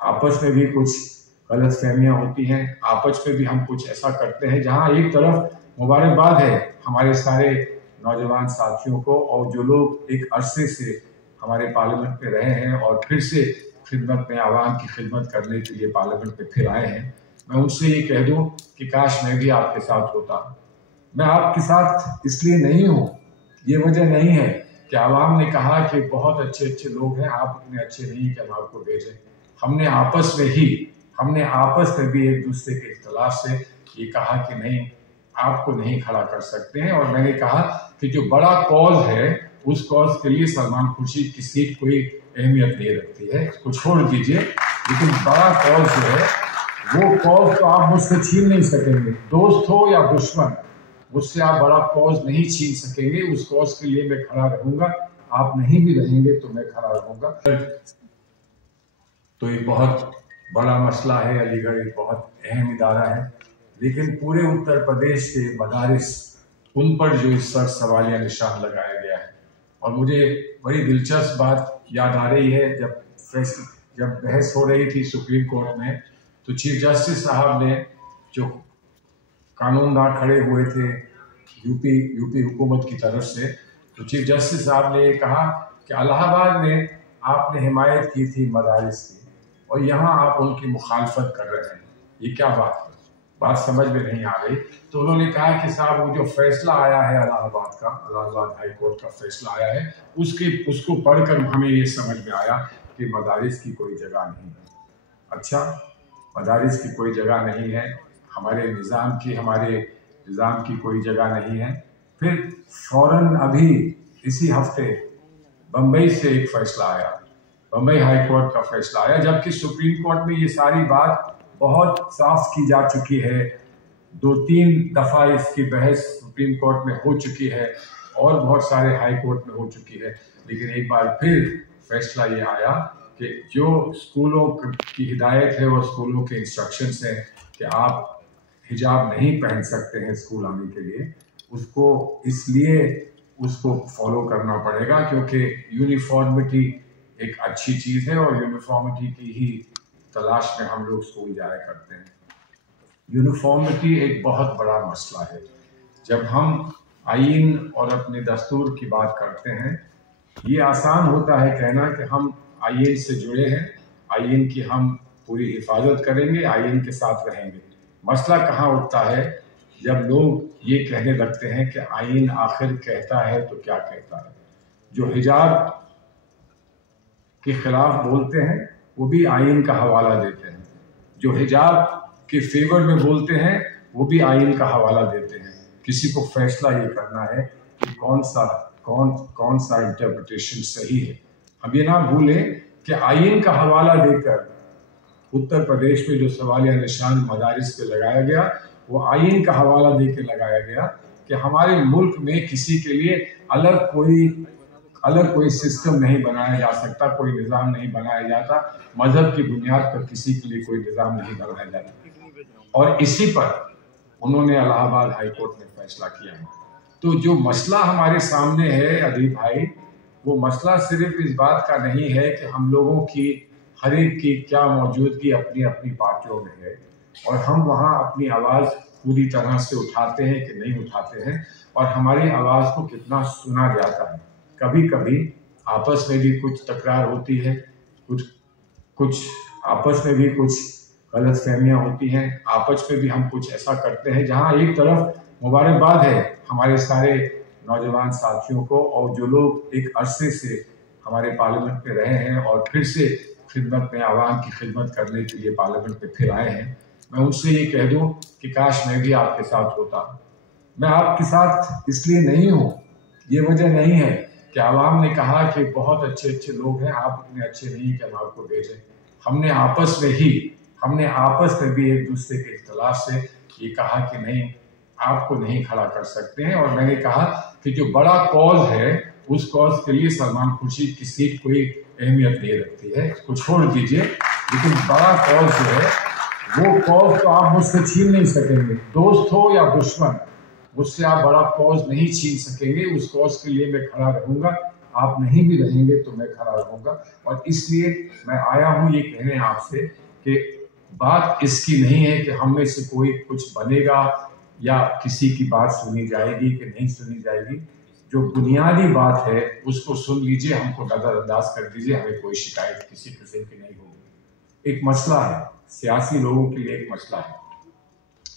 आपस में भी कुछ गलत फहमियाँ होती हैं, आपस में भी हम कुछ ऐसा करते हैं जहाँ एक तरफ मुबारकबाद है हमारे सारे नौजवान साथियों को, और जो लोग एक अरसे से हमारे पार्लियामेंट में रहे हैं और फिर से खिदमत में, आवाम की खिदमत करने के लिए पार्लियामेंट में फिर आए हैं, मैं उनसे ये कह दूं कि काश मैं भी आपके साथ होता। मैं आपके साथ इसलिए नहीं हूँ, ये वजह नहीं है कि आवाम ने कहा कि बहुत अच्छे अच्छे लोग हैं, आप इतने अच्छे नहीं कि हम आपको भेजें। हमने आपस में भी एक दूसरे के इख्तिलाफ से ये कहा कि नहीं, आपको नहीं खड़ा कर सकते हैं। और मैंने कहा कि जो बड़ा कॉज है उस कॉज के लिए सलमान खुर्शीद की सीट कोई अहमियत नहीं रखती है, उसको छोड़ दीजिए, लेकिन बड़ा कॉज जो है वो कॉज तो आप मुझसे छीन नहीं सकेंगे, दोस्त हो या दुश्मन, मुझसे आप बड़ा कॉज नहीं छीन सकेंगे। उस कॉज के लिए मैं खड़ा रहूंगा, आप नहीं भी रहेंगे तो मैं खड़ा रहूंगा। तो एक बहुत बड़ा मसला है, अलीगढ़ एक बहुत अहम इदारा है, लेकिन पूरे उत्तर प्रदेश के मदारिस उन पर जो इस वक्त सवालिया निशान लगाया गया है। और मुझे बड़ी दिलचस्प बात याद आ रही है, जब बहस हो रही थी सुप्रीम कोर्ट में, तो चीफ जस्टिस साहब ने जो कानूनदान खड़े हुए थे यूपी हुकूमत की तरफ से, तो चीफ जस्टिस साहब ने ये कहा कि इलाहाबाद में आपने हिमायत की थी मदारिस की और यहाँ आप उनकी मुखालफत कर रहे हैं, ये क्या बात समझ में नहीं आ रही। तो उन्होंने कहा कि साहब वो जो फैसला आया है इलाहाबाद हाई कोर्ट का फैसला आया है, उसको पढ़कर हमें ये समझ में आया कि मदारिस की कोई जगह नहीं है। अच्छा, मदारिस की कोई जगह नहीं है, हमारे निज़ाम की कोई जगह नहीं है। फिर फौरन अभी इसी हफ्ते बम्बई से एक फैसला आया, बम्बई हाई कोर्ट का फैसला आया, जबकि सुप्रीम कोर्ट में ये सारी बात बहुत साफ की जा चुकी है। 2-3 दफ़ा इसकी बहस सुप्रीम कोर्ट में हो चुकी है और बहुत सारे हाई कोर्ट में हो चुकी है, लेकिन एक बार फिर फैसला ये आया कि जो स्कूलों की हिदायत है और स्कूलों के इंस्ट्रक्शंस हैं कि आप हिजाब नहीं पहन सकते हैं स्कूल आने के लिए, उसको फॉलो करना पड़ेगा, क्योंकि यूनिफॉर्मिटी एक अच्छी चीज़ है और यूनिफॉर्मिटी की ही तलाश में हम लोग स्कूल जाया करते हैं। यूनिफॉर्मिटी एक बहुत बड़ा मसला है। जब हम आईन और अपने दस्तूर की बात करते हैं, ये आसान होता है कहना कि हम आईन से जुड़े हैं, आईन की हम पूरी हिफाजत करेंगे, आईन के साथ रहेंगे। मसला कहाँ उठता है जब लोग ये कहने लगते हैं कि आईन आखिर कहता है तो क्या कहता है। जो हिजाब के खिलाफ बोलते हैं वो भी आईन का हवाला देते हैं, जो हिजाब के फेवर में बोलते हैं वो भी आईन का हवाला देते हैं। किसी को फैसला ये करना है कि कौन सा इंटरप्रिटेशन सही है। हम ये ना भूलें कि आईन का हवाला देकर उत्तर प्रदेश में जो सवालिया निशान मदारिस पे लगाया गया, वो आईन का हवाला देकर लगाया गया कि हमारे मुल्क में किसी के लिए अलग कोई सिस्टम नहीं बनाया जा सकता, कोई निज़ाम नहीं बनाया जाता, मजहब की बुनियाद पर किसी के लिए कोई निज़ाम नहीं बनाया जाता। और इसी पर उन्होंने इलाहाबाद हाई कोर्ट में फैसला किया है। तो जो मसला हमारे सामने है अदीब भाई, वो मसला सिर्फ इस बात का नहीं है कि हम लोगों की हर एक की क्या मौजूदगी अपनी अपनी पार्टियों में है और हम वहाँ अपनी आवाज़ पूरी तरह से उठाते हैं कि नहीं उठाते हैं, और हमारी आवाज़ को कितना सुना जाता है। कभी कभी आपस में भी कुछ तकरार होती है, कुछ आपस में भी कुछ गलत फहमियाँ होती हैं, आपस में भी हम कुछ ऐसा करते हैं जहाँ एक तरफ मुबारकबाद है हमारे सारे नौजवान साथियों को, और जो लोग एक अरसे से हमारे पार्लियामेंट में रहे हैं और फिर से खिदमत में, आवाम की खिदमत करने के लिए पार्लियामेंट में फिर आए हैं, मैं उनसे ये कह दूं कि काश मैं भी आपके साथ होता। मैं आपके साथ इसलिए नहीं हूँ, ये वजह नहीं है कि आवाम ने कहा कि बहुत अच्छे अच्छे लोग हैं, आप इतने अच्छे नहीं कि हम आपको भेजें। हमने आपस में भी एक दूसरे के इख्तिलाफ से ये कहा कि नहीं, आपको नहीं खड़ा कर सकते हैं। और मैंने कहा कि जो बड़ा कॉज है उस कॉज के लिए सलमान खुर्शीद की सीट कोई अहमियत नहीं रखती है, उसको छोड़ दीजिए, लेकिन बड़ा कॉज जो है वो कॉज तो आप मुझसे छीन नहीं सकेंगे, दोस्त हो या दुश्मन, मुझसे आप बड़ा कॉज नहीं छीन सकेंगे। उस कॉज के लिए मैं खड़ा रहूंगा, آپ نہیں بھی رہیں گے تو میں کھڑا رہوں گا. اور اس لیے میں آیا ہوں یہ کہنے آپ سے کہ بات اس کی نہیں ہے کہ ہم میں سے کوئی کچھ بنے گا یا کسی کی بات سنی جائے گی کہ نہیں سنی جائے گی. جو بنیادی بات ہے اس کو سن لیجئے, ہم کو نظر انداز کر دیجئے, ہمیں کوئی شکایت کسی قسم کی نہیں ہوگی. ایک مسئلہ ہے, سیاسی لوگوں کے لیے ایک مسئلہ ہے,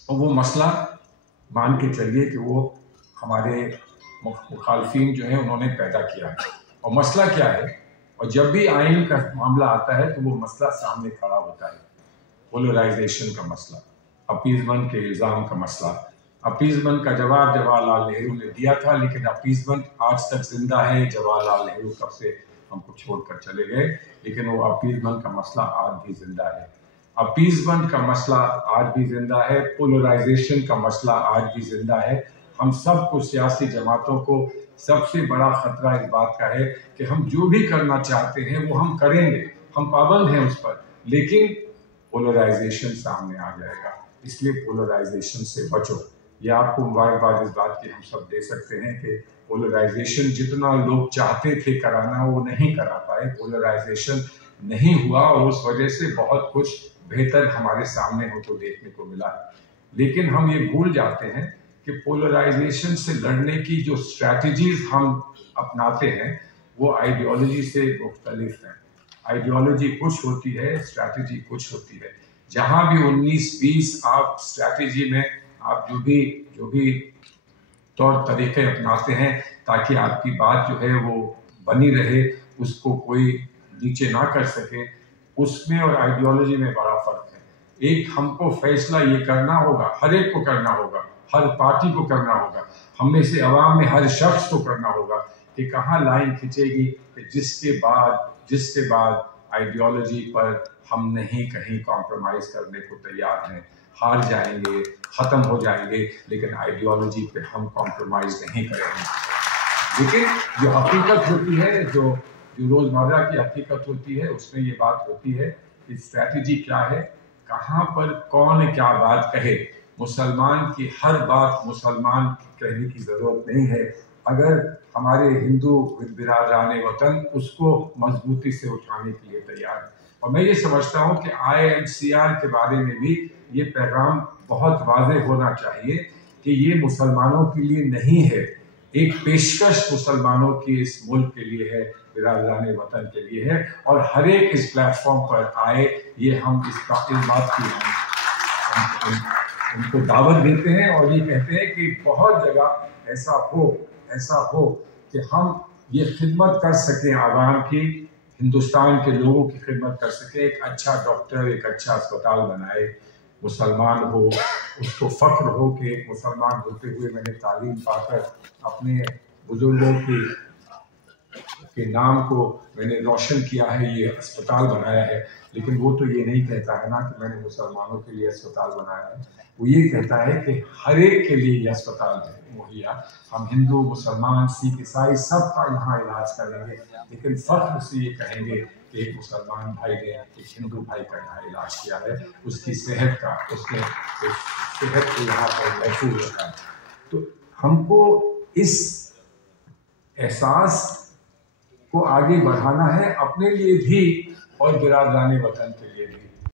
اور وہ مسئلہ مان کے چلیے کہ وہ ہمارے مخالفین جو ہیں انہوں نے پیدا کیا ہے. اور مسئلہ کیا ہے؟ اور جب بھی آئین کا معاملہ آتا ہے تو وہ مسئلہ سامنے کھڑا ہوتا ہے. پولرائزیشن کا مسئلہ, اپیزمنٹ کے الزام کا مسئلہ. اپیزمنٹ کا جواب جواہر لال نہرو نے دیا تھا, لیکن اپیزمنٹ آج تک زندہ ہے. جواہر لال نہرو کب سے ہم کو چھوڑ کر چلے گئے, لیکن وہ اپیزمنٹ کا مسئلہ آج بھی زندہ ہے. اپیزمنٹ کا مسئلہ آج بھی زندہ ہے. پولرائزیشن کا مسئلہ آج بھی زندہ ہے. ہم سب کو, سیاسی جماعتوں کو, سب سے بڑا خطرہ اس بات کا ہے کہ ہم جو بھی کرنا چاہتے ہیں وہ ہم کریں گے, ہم پابند ہیں اس پر, لیکن پولرائزیشن سامنے آ جائے گا. اس لیے پولرائزیشن سے بچو. یہ آپ کو مبارکباد اس بات کی ہم سب دے سکتے ہیں کہ پولرائزیشن جتنا لوگ چاہتے تھے کرانا وہ نہیں کرا پائے. پولرائزیشن نہیں ہوا اور اس وجہ سے بہت کچھ بہتر ہمارے سامنے ہو تو دیکھنے کو ملا. لیکن ہم یہ بھول جاتے ہیں کہ پولرائزیشن سے لڑنے کی جو اسٹریٹجیز ہم اپناتے ہیں وہ آئیڈیالوجی سے مختلف ہیں. آئیڈیالوجی کچھ ہوتی ہے, اسٹریٹجی کچھ ہوتی ہے. جہاں بھی 19-20 آپ اسٹریٹجی میں آپ جو بھی طور طریقے اپناتے ہیں تاکہ آپ کی بات جو ہے وہ بنی رہے, اس کو کوئی نیچے نہ کر سکے, اس میں اور آئیڈیالوجی میں بڑا فرق ہے. ایک ہم کو فیصلہ یہ کرنا ہوگا, ہر ایک کو کرنا ہوگا, ہر پارٹی کو کرنا ہوگا, ہم میں سے عوام میں ہر شخص کو کرنا ہوگا کہ کہاں لائن کھینچے گی کہ جس کے بعد آئیڈیالوجی پر ہم نہیں کہیں کمپرومائز کرنے کو تیار ہیں. ہار جائیں گے, ختم ہو جائیں گے, لیکن آئیڈیالوجی پہ ہم کمپرومائز نہیں کریں گے. لیکن جو حقیقت ہوتی ہے, جو روزمرہ کی حقیقت ہوتی ہے, اس میں یہ بات ہوتی ہے کہ اسٹریٹجی کیا ہے, کہاں پر کون کیا بات کہے. مسلمان کی ہر بات مسلمان کہنے کی ضرورت نہیں ہے. اگر ہمارے ہندو برادران وطن اس کو مضبوطی سے اٹھانے کے لیے تیار ہے. اور میں یہ سمجھتا ہوں کہ INCR کے بارے میں بھی یہ پیغام بہت واضح ہونا چاہیے کہ یہ مسلمانوں کے لیے نہیں ہے, ایک پیشکش مسلمانوں کی اس ملک کے لیے ہے, برادران وطن کے لیے ہے. اور ہر ایک اس پلیٹ فارم پر آئے, یہ ہم اس بات کی ان کو دعوت دیتے ہیں اور یہ کہتے ہیں کہ بہت جگہ ایسا ہو کہ ہم یہ خدمت کر سکیں عوام کی, ہندوستان کے لوگوں کی خدمت کر سکیں. ایک اچھا ڈاکٹر, ایک اچھا اسپتال بنائے, مسلمان ہو, اس کو فخر ہو کہ ایک مسلمان ہوتے ہوئے میں نے تعلیم پا کر اپنے بزرگوں کے نام کو میں نے روشن کیا ہے, یہ اسپتال بنایا ہے. لیکن وہ تو یہ نہیں کہتا ہے نا کہ میں نے مسلمانوں کے لیے اسپتال بنایا ہے, وہ یہ کہتا ہے کہ ہر ایک کے لیے یہ اسپتال ہے مہیا, ہم ہندو, مسلمان, سکھ, عیسائی سب کا یہاں علاج کریں گے, لیکن فخر سے یہ کہیں گے کہ ایک مسلمان بھائی نے ایک ہندو بھائی کا یہاں علاج کیا ہے, اس کی صحت نے صحت کو یہاں پر محفوظ رکھا ہے. تو ہم کو اس احساس کو آگے بڑھانا ہے اپنے لیے بھی اور برادران وطن کے لیے بھی.